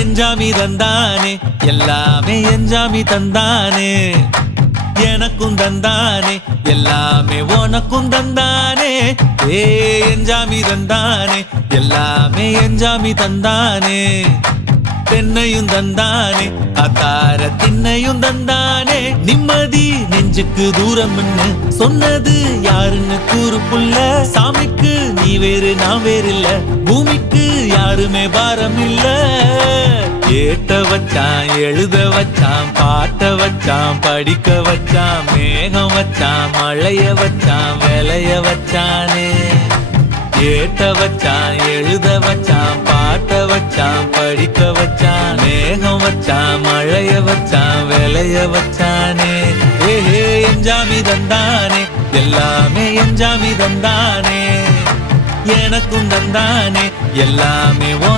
எஞ்சாமி தந்தானே எல்லாமே எஞ்சாமி தந்தானே எனக்கும் தந்தானே எல்லாமே உனக்கும் தந்தானே ஏ எஞ்சாமி தந்தானே எல்லாமே எஞ்சாமி தந்தானே தென்னையும் தந்தானே அத்தார திண்ணையும் தந்தானே நிம்மதி நெஞ்சுக்கு தூரம்னு சொன்னது யாருன்னு கூறு புள்ள சாமிக்கு நீ வேறு நான் வேறு இல்ல பூமிக்கு யாருமே பாரம் இல்ல ஏட்ட வச்சான் எழுத வச்சான் பாட்ட வச்சான் படிக்க வச்சான் மேகம் வச்சான் மழைய வச்சான் விளைய வச்சானே ஏட்ட வச்சான் எழுத வச்சான் பாட்ட வச்சான் படிக்க வச்சான் மேகம் வச்சான் மழைய வச்சான் விளைய வச்சானே ஏஹே எஞ்சாமி தந்தானே எல்லாமே எஞ்சாமி தந்தானே எனக்கும் தந்தானே எல்லாமே